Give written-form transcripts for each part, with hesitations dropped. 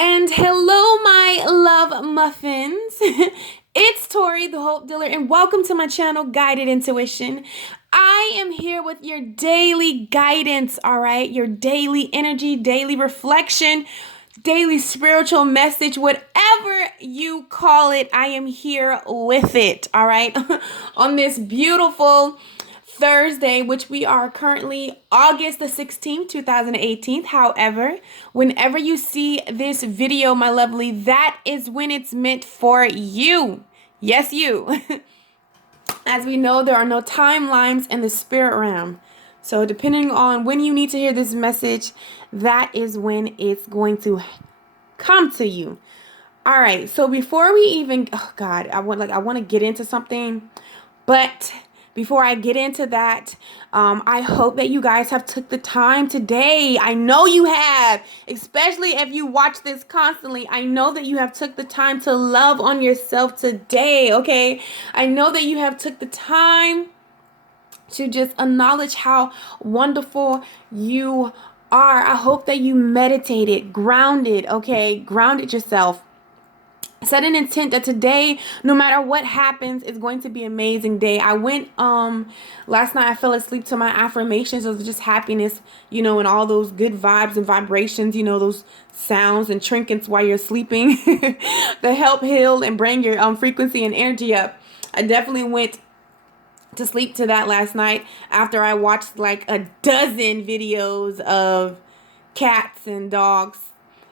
And hello, my love muffins. It's Tori, the Hope Dealer, and welcome to my channel, Guided Intuition. I am here with your daily guidance, all right? Your daily energy, daily reflection, daily spiritual message, whatever you call it, I am here with it, all right? On this beautiful Thursday, which we are currently August the 16th, 2018. However, whenever you see this video, my lovely, that is when it's meant for you. Yes, you. As we know, there are no timelines in the spirit realm. So depending on when you need to hear this message, that is when it's going to come to you. All right. So before we even, oh God, I want to get into something, but before I get into that, I hope that you guys have took the time today. I know you have, especially if you watch this constantly. I know that you have took the time to love on yourself today, okay? I know that you have took the time to just acknowledge how wonderful you are. I hope that you meditated, grounded, okay? Grounded yourself. Set an intent that today, no matter what happens, is going to be an amazing day. I went last night, I fell asleep to my affirmations of just happiness, and all those good vibes and vibrations, those sounds and trinkets while you're sleeping that help heal and bring your frequency and energy up. I definitely went to sleep to that last night after I watched like a dozen videos of cats and dogs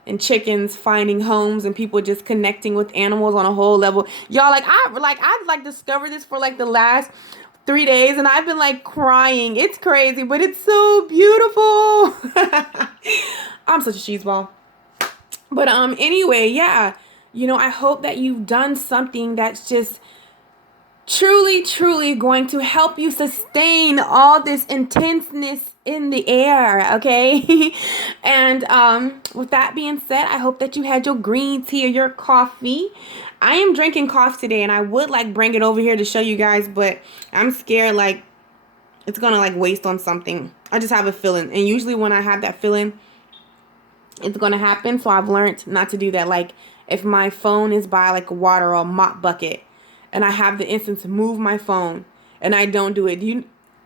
and chickens finding homes and people just connecting with animals on a whole level. Y'all, I've discovered this for like the last 3 days, and I've been like crying. It's crazy, but it's so beautiful. I'm such a cheeseball. But anyway, yeah. I hope that you've done something that's just truly going to help you sustain all this intenseness in the air, okay? And with that being said, I hope that you had your green tea or your coffee. I am drinking coffee today, and I would bring it over here to show you guys, but I'm scared it's gonna waste on something. I just have a feeling, and usually when I have that feeling, it's gonna happen. So I've learned not to do that. If my phone is by a water or a mop bucket, and I have the instant to move my phone, and I don't do it.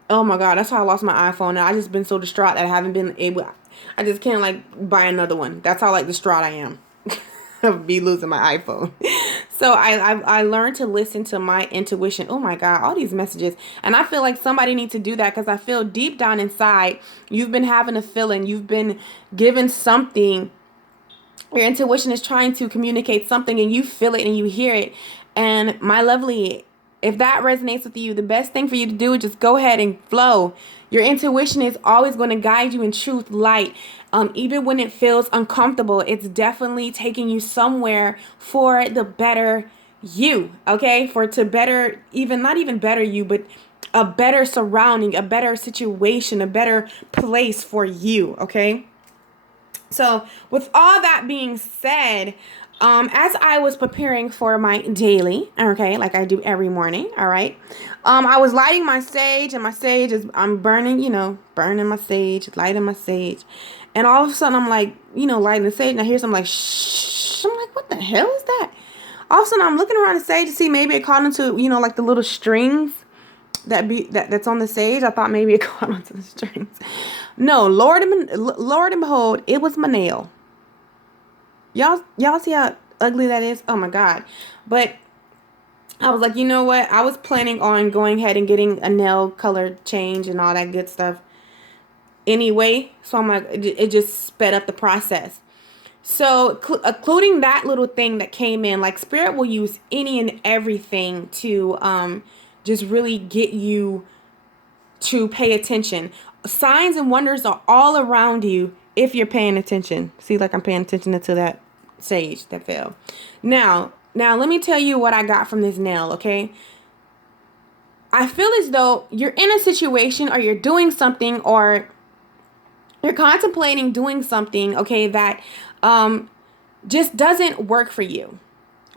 Oh my God, that's how I lost my iPhone. And I just been so distraught that I haven't been able. I just can't buy another one. That's how distraught I am of me losing my iPhone. So I learned to listen to my intuition. Oh my God, all these messages, and I feel like somebody needs to do that because I feel deep down inside you've been having a feeling, you've been given something. Your intuition is trying to communicate something, and you feel it and you hear it. And my lovely, if that resonates with you, the best thing for you to do is just go ahead and flow. Your intuition is always going to guide you in truth, light. Even when it feels uncomfortable, it's definitely taking you somewhere for the better you, okay? Not even better you, but a better surrounding, a better situation, a better place for you, okay? So with all that being said, as I was preparing for my daily, okay, like I do every morning, all right, I was lighting my sage, and my sage I'm burning my sage, lighting my sage, and all of a sudden I'm lighting the sage, and I hear something shh. I'm like, what the hell is that? All of a sudden I'm looking around the sage to see maybe it caught into, the little strings that's on the sage. I thought maybe it caught onto the strings. No, Lord and behold, it was my nail. Y'all see how ugly that is? Oh my God. But I was like, you know what? I was planning on going ahead and getting a nail color change and all that good stuff anyway. So I'm like, it just sped up the process. So including that little thing that came in, Spirit will use any and everything to just really get you to pay attention. Signs and wonders are all around you if you're paying attention. See, I'm paying attention to that sage that fell. Now let me tell you what I got from this nail, okay? I feel as though you're in a situation, or you're doing something, or you're contemplating doing something, okay, that just doesn't work for you.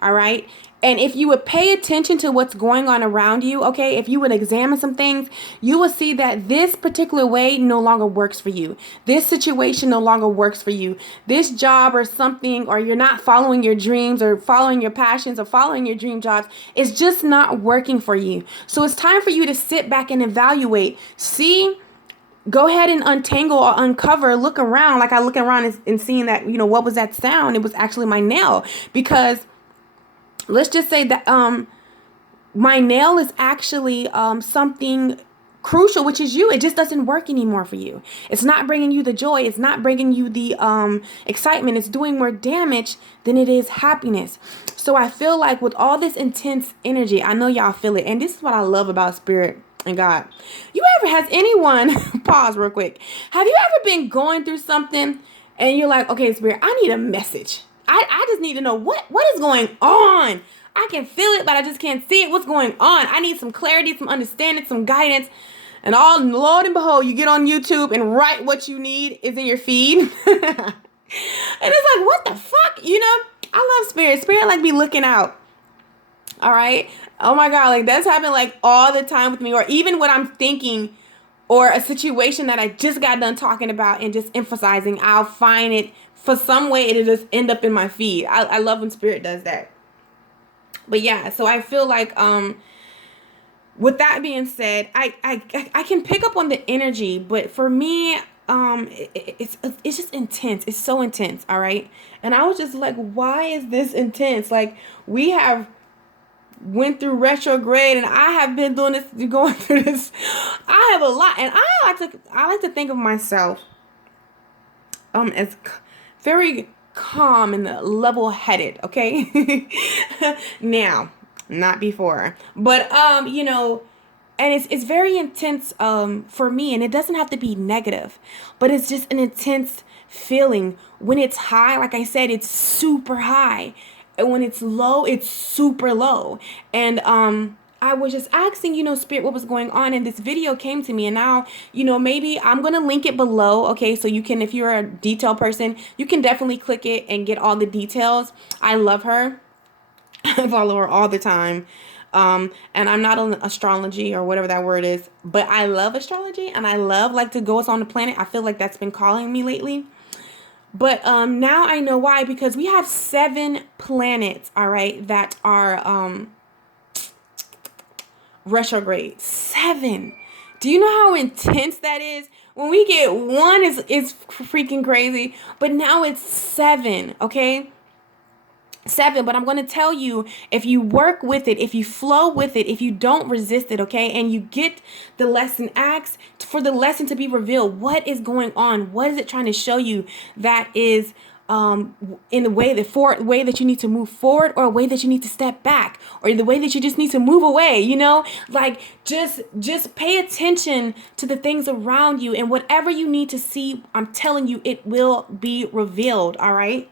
All right. And if you would pay attention to what's going on around you, okay, if you would examine some things, you will see that this particular way no longer works for you. This situation no longer works for you. This job or something, or you're not following your dreams or following your passions or following your dream jobs, is just not working for you. So it's time for you to sit back and evaluate. See, go ahead and untangle or uncover, look around. Like I look around and seeing that, what was that sound? It was actually my nail. Because let's just say that my nail is actually something crucial, which is you. It just doesn't work anymore for you. It's not bringing you the joy. It's not bringing you the excitement. It's doing more damage than it is happiness. So I feel like with all this intense energy, I know y'all feel it. And this is what I love about spirit and God. Has anyone, pause real quick. Have you ever been going through something and you're like, okay, spirit, I need a message. I just need to know what is going on. I can feel it, but I just can't see it. What's going on? I need some clarity, some understanding, some guidance. And all, Lord and behold, you get on YouTube and right what you need is in your feed. And it's like, what the fuck? I love spirit. Spirit like be looking out. All right. Oh my God. Like that's happened like all the time with me, or even what I'm thinking or a situation that I just got done talking about and just emphasizing, I'll find it for some way. It'll just end up in my feed. I love when spirit does that. But yeah, so I feel like, with that being said, I can pick up on the energy, but for me, it's just intense. It's so intense. All right. And I was just like, why is this intense? Like we have went through retrograde and I have been going through this. I have a lot. And I like to think of myself, as very calm and level-headed, okay? Now, not before, but and it's very intense for me, and it doesn't have to be negative, but it's just an intense feeling. When it's high, like I said, it's super high, and when it's low, it's super low. And I was just asking, spirit, what was going on, and this video came to me, and now, maybe I'm going to link it below, okay? So you can, if you're a detail person, you can definitely click it and get all the details. I love her. I follow her all the time. And I'm not on astrology or whatever that word is, but I love astrology, and I love like to go on the planet. I feel like that's been calling me lately. But now I know why, because we have 7 planets, all right, that are retrograde. 7. Do you know how intense that is? When we get 1, it's freaking crazy. But now it's 7, okay? 7, but I'm going to tell you, if you work with it, if you flow with it, if you don't resist it, okay, and you get the lesson, ask for the lesson to be revealed. What is going on? What is it trying to show you that is in the way that you need to move forward, or a way that you need to step back, or the way that you just need to move away, like just pay attention to the things around you, and whatever you need to see, I'm telling you, it will be revealed. All right.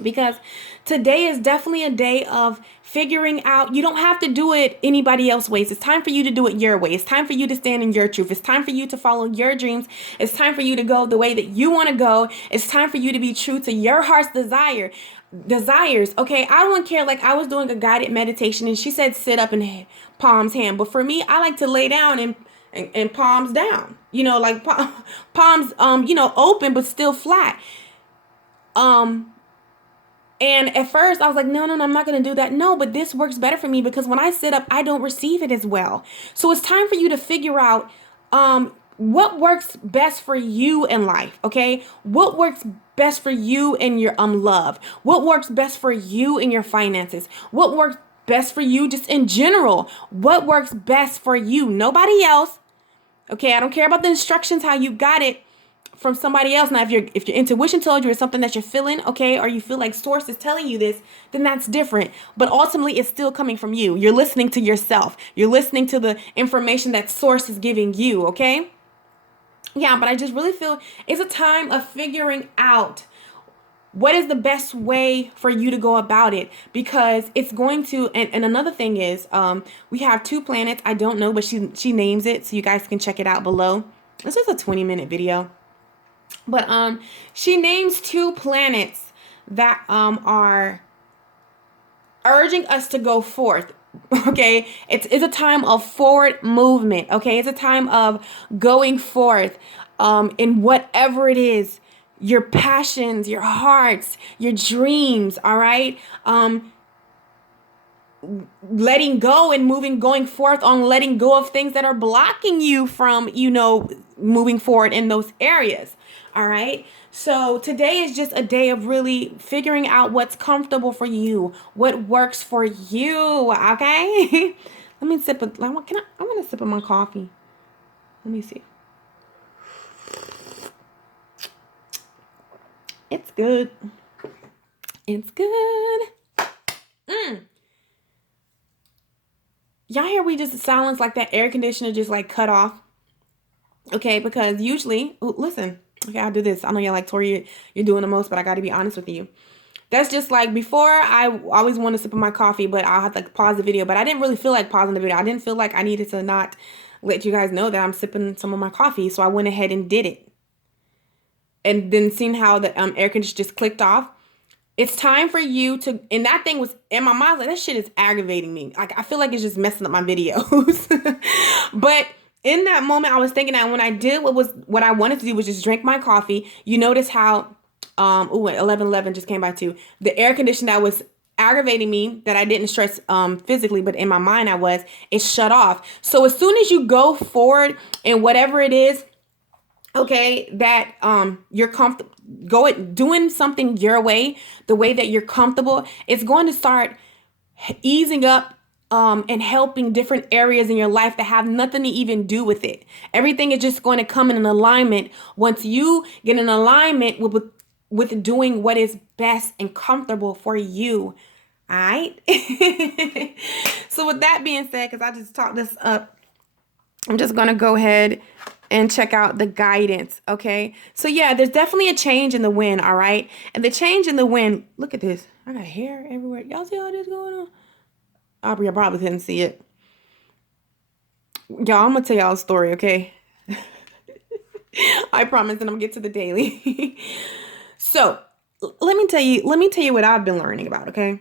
Because today is definitely a day of figuring out. You don't have to do it anybody else's ways. It's time for you to do it your way. It's time for you to stand in your truth. It's time for you to follow your dreams. It's time for you to go the way that you want to go. It's time for you to be true to your heart's desires. Okay, I don't care. Like I was doing a guided meditation, and she said sit up and palms hand. But for me, I like to lay down and palms down. Like palms open but still flat. And at first I was like, no, I'm not going to do that. No, but this works better for me, because when I sit up, I don't receive it as well. So it's time for you to figure out what works best for you in life, okay? What works best for you in your love? What works best for you in your finances? What works best for you just in general? What works best for you? Nobody else, okay? I don't care about the instructions, how you got it from somebody else. Now, if your intuition told you it's something that you're feeling, okay, or you feel like source is telling you this, then that's different. But ultimately, it's still coming from you. You're listening to yourself. You're listening to the information that source is giving you, okay? Yeah, but I just really feel it's a time of figuring out what is the best way for you to go about it, because it's going to, and another thing is, we have 2 planets. I don't know, but she names it, so you guys can check it out below. This is a 20-minute video. But she names 2 planets that are urging us to go forth. Okay, it's a time of forward movement. Okay, it's a time of going forth in whatever it is, your passions, your hearts, your dreams. All right, letting go and moving, going forth on letting go of things that are blocking you from, moving forward in those areas. All right. So today is just a day of really figuring out what's comfortable for you, what works for you. Okay. Let me sip it. I want to sip of my coffee. Let me see. It's good. It's good. Y'all hear we just silence like that air conditioner just like cut off? Okay, because usually, listen, okay, I'll do this. I know y'all like, Tori, you're doing the most, but I got to be honest with you. That's just like before, I always want to sip of my coffee, but I'll have to pause the video. But I didn't really feel like pausing the video. I didn't feel like I needed to not let you guys know that I'm sipping some of my coffee. So I went ahead and did it. And then seeing how the air conditioner just clicked off. It's time for you to, and that thing was in my mind, like, that shit is aggravating me. Like, I feel like it's just messing up my videos. But in that moment, I was thinking that when I did what I wanted to do was just drink my coffee. You notice how, 11:11 just came by too. The air conditioner that was aggravating me, that I didn't stress physically, but in my mind it shut off. So as soon as you go forward in whatever it is, okay, that you're comfortable doing something your way, the way that you're comfortable, it's going to start easing up and helping different areas in your life that have nothing to even do with it. Everything is just going to come in an alignment once you get in alignment with doing what is best and comfortable for you. All right. So with that being said, because I just talked this up, I'm just going to go ahead and check out the guidance. Okay. So yeah, there's definitely a change in the wind. All right. And the change in the wind, look at this. I got hair everywhere. Y'all see all this going on? Aubrey, I probably couldn't see it. Y'all, I'm going to tell y'all a story. Okay. I promise, and I'm going to get to the daily. So let me tell you what I've been learning about. Okay.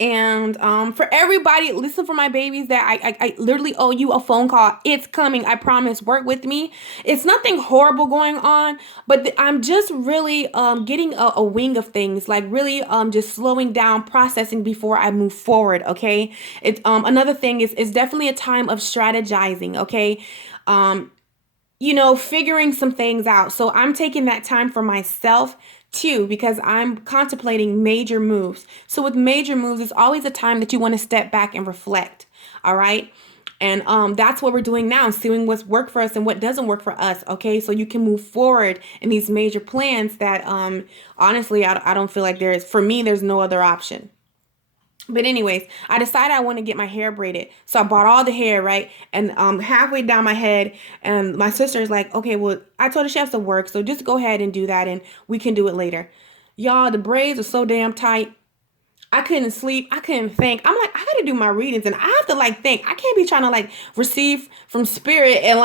And for everybody, listen, for my babies that I literally owe you a phone call. It's coming. I promise. Work with me. It's nothing horrible going on, but I'm just really getting a wing of things, like really just slowing down, processing before I move forward. Okay. It's another thing is it's definitely a time of strategizing. Okay. Figuring some things out. So I'm taking that time for myself too, because I'm contemplating major moves. So with major moves, it's always a time that you want to step back and reflect. All right. And that's what we're doing now, seeing what's worked for us and what doesn't work for us. Okay. So you can move forward in these major plans that honestly, I don't feel like there's no other option. But anyways, I decided I want to get my hair braided. So I bought all the hair, right? And halfway down my head, and my sister is like, okay, well, I told her she has to work, so just go ahead and do that, and we can do it later. Y'all, the braids are so damn tight. I couldn't sleep. I couldn't think. I'm like, I got to do my readings, and I have to think. I can't be trying to receive from spirit and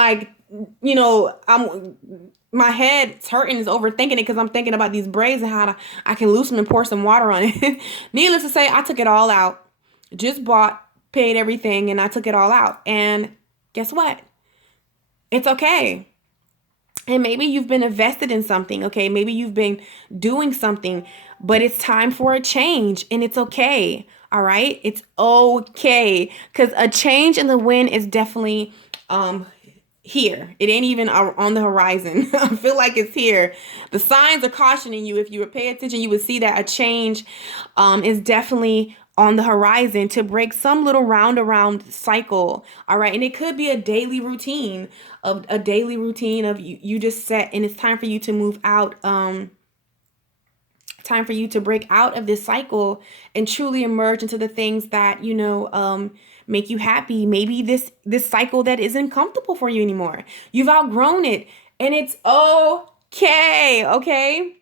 my head's hurting, is overthinking it because I'm thinking about these braids and how I can loosen them and pour some water on it. Needless to say, I took it all out. Just bought, paid everything, and I took it all out. And guess what? It's okay. And maybe you've been invested in something, okay? Maybe you've been doing something, but it's time for a change, and it's okay. All right? It's okay. Because a change in the wind is definitely here. It ain't even on the horizon. I feel like it's here. The signs are cautioning you. If you would pay attention, you would see that a change is definitely on the horizon to break some little round cycle. All right. And it could be a daily routine of you just set, and it's time for you to move out. Time for you to break out of this cycle and truly emerge into the things that, make you happy. Maybe this cycle that isn't comfortable for you anymore. You've outgrown it, and it's okay. Okay.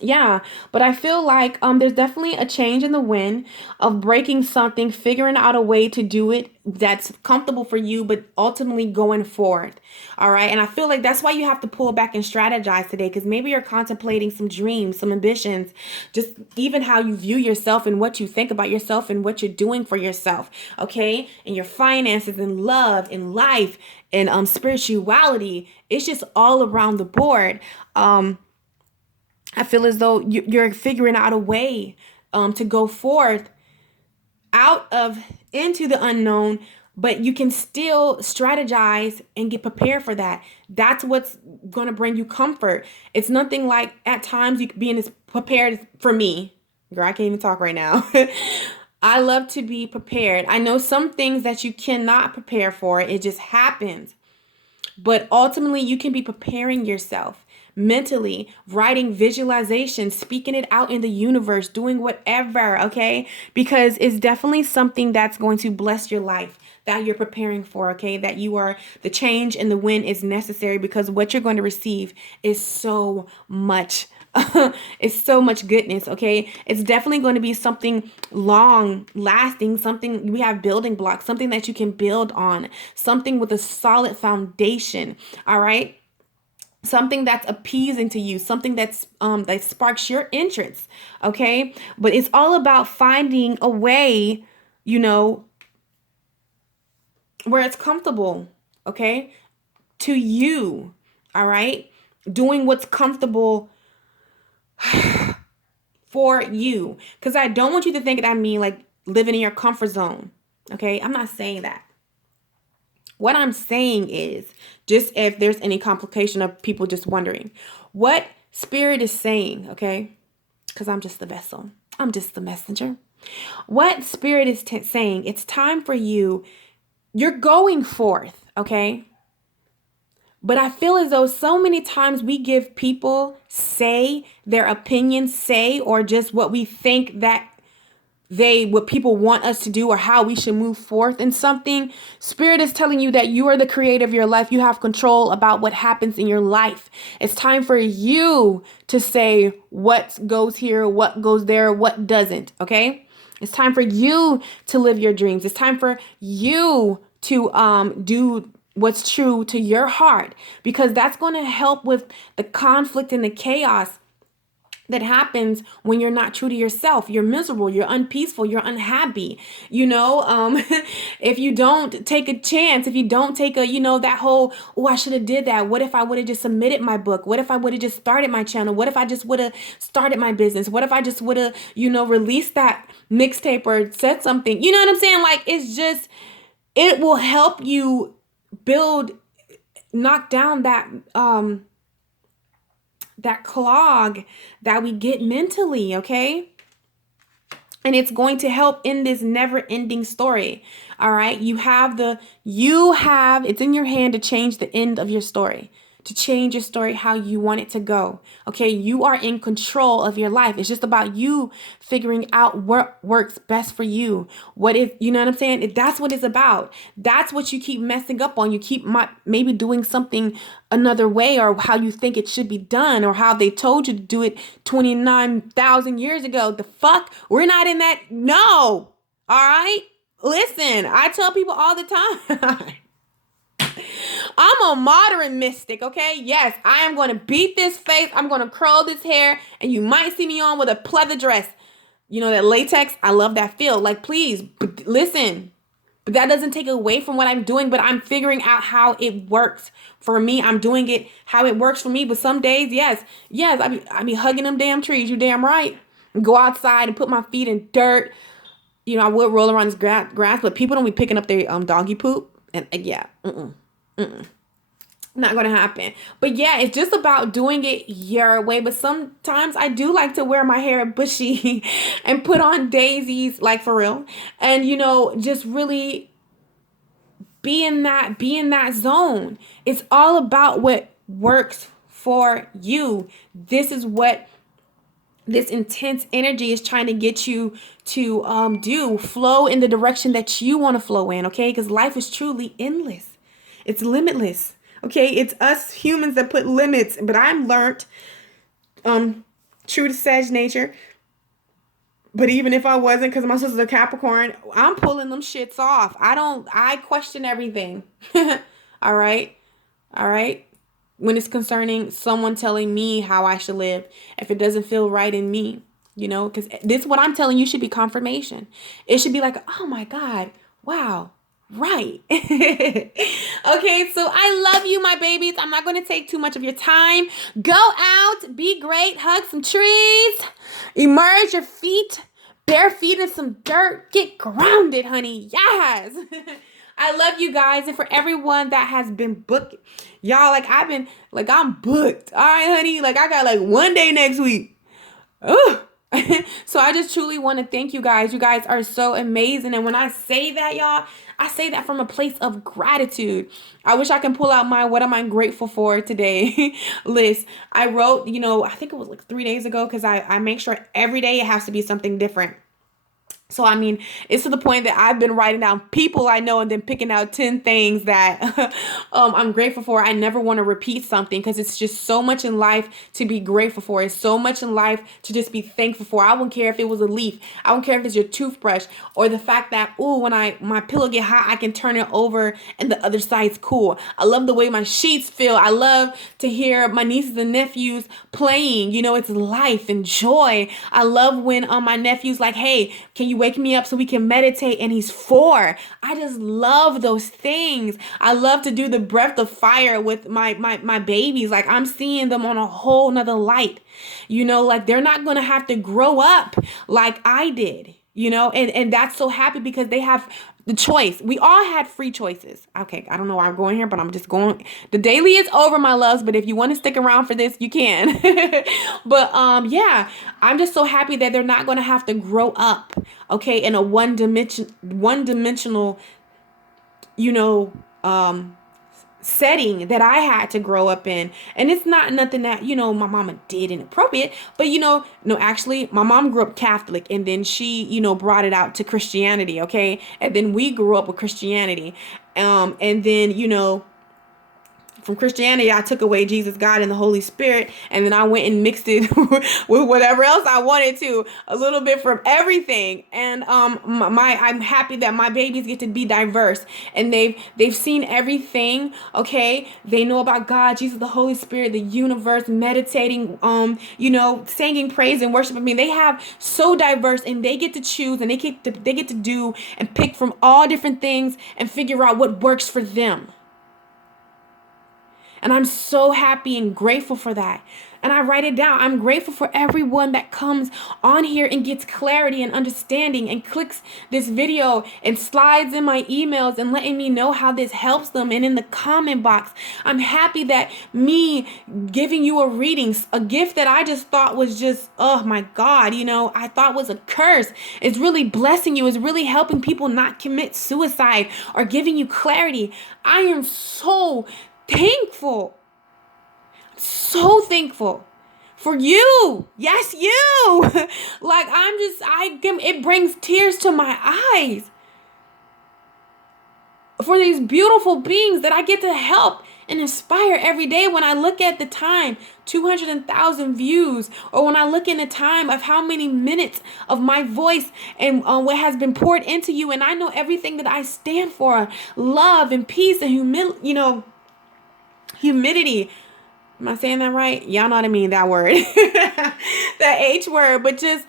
Yeah, but I feel like there's definitely a change in the wind of breaking something, figuring out a way to do it that's comfortable for you, but ultimately going forward. All right. And I feel like that's why you have to pull back and strategize today, because maybe you're contemplating some dreams, some ambitions, just even how you view yourself and what you think about yourself and what you're doing for yourself. Okay. And your finances and love and life and spirituality. It's just all around the board. I feel as though you're figuring out a way to go forth out of into the unknown, but you can still strategize and get prepared for that. That's what's going to bring you comfort. It's nothing like at times you being as prepared for me. Girl, I can't even talk right now. I love to be prepared. I know some things that you cannot prepare for. It just happens. But ultimately, you can be preparing yourself mentally, writing visualization, speaking it out in the universe, doing whatever, okay? Because it's definitely something that's going to bless your life that you're preparing for, okay? That you are, the change and the win is necessary, because what you're going to receive is so much it's so much goodness, okay? It's definitely going to be something long lasting, something we have building blocks, something that you can build on, something with a solid foundation, all right? Something that's appeasing to you, something that's that sparks your interest, okay? But it's all about finding a way, you know, where it's comfortable, okay? To you, all right? Doing what's comfortable for you. Because I don't want you to think that I mean like living in your comfort zone. Okay. I'm not saying that. What I'm saying is, just if there's any complication of people just wondering, what Spirit is saying, okay? Because I'm just the vessel. I'm just the messenger. What Spirit is saying, it's time for you. You're going forth, okay? But I feel as though so many times we give people say their opinions, say, or just what we think that what people want us to do or how we should move forth in something. Spirit is telling you that you are the creator of your life. You have control about what happens in your life. It's time for you to say what goes here, what goes there, what doesn't, okay? It's time for you to live your dreams. It's time for you to do what's true to your heart, because that's going to help with the conflict and the chaos that happens when you're not true to yourself. You're miserable, you're unpeaceful, you're unhappy. If you don't take a chance, if you don't take that whole, oh, I should have did that. What if I would have just submitted my book? What if I would have just started my channel? What if I just would have started my business? What if I just would have, released that mixtape or said something? You know what I'm saying? Like, it's just, it will help you knock down that clog that we get mentally, okay? And it's going to help in this never-ending story. All right? It's in your hand to change the end of your story, to change your story how you want it to go. Okay? You are in control of your life. It's just about you figuring out what works best for you. You know what I'm saying? That's what it's about. That's what you keep messing up on. You keep maybe doing something another way, or how you think it should be done, or how they told you to do it 29,000 years ago. The fuck? We're not in that. No. All right? Listen, I tell people all the time. I'm a modern mystic, okay? Yes, I am going to beat this face. I'm going to curl this hair, and you might see me on with a pleather dress. You know, that latex, I love that feel. Like, please, listen. But that doesn't take away from what I'm doing, but I'm figuring out how it works for me. I'm doing it how it works for me. But some days, yes, I be hugging them damn trees. You damn right. Go outside and put my feet in dirt. I would roll around this grass, but people don't be picking up their doggy poop. And yeah, not going to happen. But yeah, it's just about doing it your way. But sometimes I do like to wear my hair bushy and put on daisies, like for real. And, just really be in that zone. It's all about what works for you. This is what this intense energy is trying to get you to flow in the direction that you want to flow in, okay? Because life is truly endless. It's limitless, okay? It's us humans that put limits. But I'm learned, true to Sag nature, But even if I wasn't, because my sister's a Capricorn, I'm pulling them shits off. I question everything. All right. All right. When it's concerning someone telling me how I should live, if it doesn't feel right in me, because this, what I'm telling you, should be confirmation. It should be like, oh my God, wow, right. Okay, so I love you, my babies. I'm not going to take too much of your time. Go out, be great, hug some trees, immerse your feet, bare feet in some dirt, get grounded, honey. Yes. I love you guys. And for everyone that has been booked, y'all, I'm booked. All right, honey. Like, I got like one day next week. Ugh. So I just truly want to thank you guys. You guys are so amazing. And when I say that, y'all, I say that from a place of gratitude. I wish I can pull out my what am I grateful for today list. I wrote, I think it was like 3 days ago, because I make sure every day it has to be something different. So, I mean, it's to the point that I've been writing down people I know and then picking out 10 things that I'm grateful for. I never want to repeat something, because it's just so much in life to be grateful for. It's so much in life to just be thankful for. I don't care if it was a leaf. I don't care if it's your toothbrush, or the fact that, when my pillow get hot, I can turn it over and the other side's cool. I love the way my sheets feel. I love to hear my nieces and nephews playing. It's life and joy. I love when my nephew's like, hey, can you wake me up so we can meditate? And he's 4. I just love those things. I love to do the breath of fire with my babies. Like, I'm seeing them on a whole nother light. Like, they're not going to have to grow up like I did, and that's so happy, because they have the choice. We all had free choices. Okay, I don't know why I'm going here, but I'm just going. The daily is over, my loves, but if you want to stick around for this, you can. But yeah, I'm just so happy that they're not going to have to grow up, okay, in a one-dimensional, setting that I had to grow up in. And it's not nothing that, my mama did inappropriate, but no, actually my mom grew up Catholic, and then she, brought it out to Christianity. Okay. And then we grew up with Christianity. And then, from Christianity, I took away Jesus, God, and the Holy Spirit, and then I went and mixed it with whatever else I wanted to, a little bit from everything. And I'm happy that my babies get to be diverse, and they've seen everything. Okay, they know about God, Jesus, the Holy Spirit, the universe, meditating, singing praise and worship. I mean, they have so diverse, and they get to choose, and they get to do and pick from all different things and figure out what works for them. And I'm so happy and grateful for that. And I write it down. I'm grateful for everyone that comes on here and gets clarity and understanding and clicks this video and slides in my emails and letting me know how this helps them. And in the comment box, I'm happy that me giving you a reading, a gift that I just thought was just, oh my God, I thought was a curse. It's really blessing you. It's really helping people not commit suicide or giving you clarity. I am so thankful. So thankful for you. Yes, you. Like, it brings tears to my eyes for these beautiful beings that I get to help and inspire every day. When I look at the time, 200,000 views, or when I look in the time of how many minutes of my voice and what has been poured into you, and I know everything that I stand for, love and peace and humidity. Am I saying that right? Y'all know what I mean, that word. That H word. But just,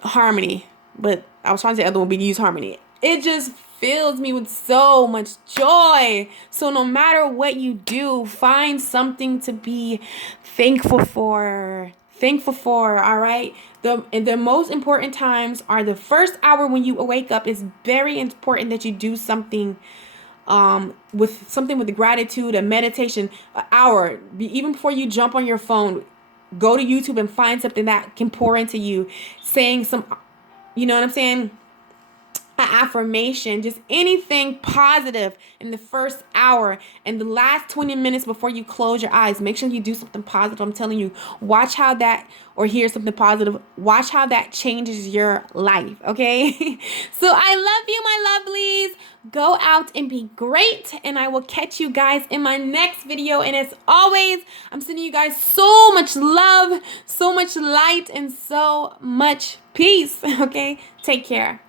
harmony. But I was trying to say the other one, but use harmony. It just fills me with so much joy. So no matter what you do, find something to be thankful for. All right? The most important times are the first hour when you wake up. It's very important that you do something with gratitude, a meditation, an hour. Even before you jump on your phone, go to YouTube and find something that can pour into you, saying some, you know what I'm saying? an affirmation, just anything positive in the first hour and the last 20 minutes before you close your eyes. Make sure you do something positive. I'm telling you, watch how that, or hear something positive, watch how that changes your life, okay? So I love you, my lovelies. Go out and be great, and I will catch you guys in my next video. And as always, I'm sending you guys so much love, so much light, and so much peace, okay? Take care.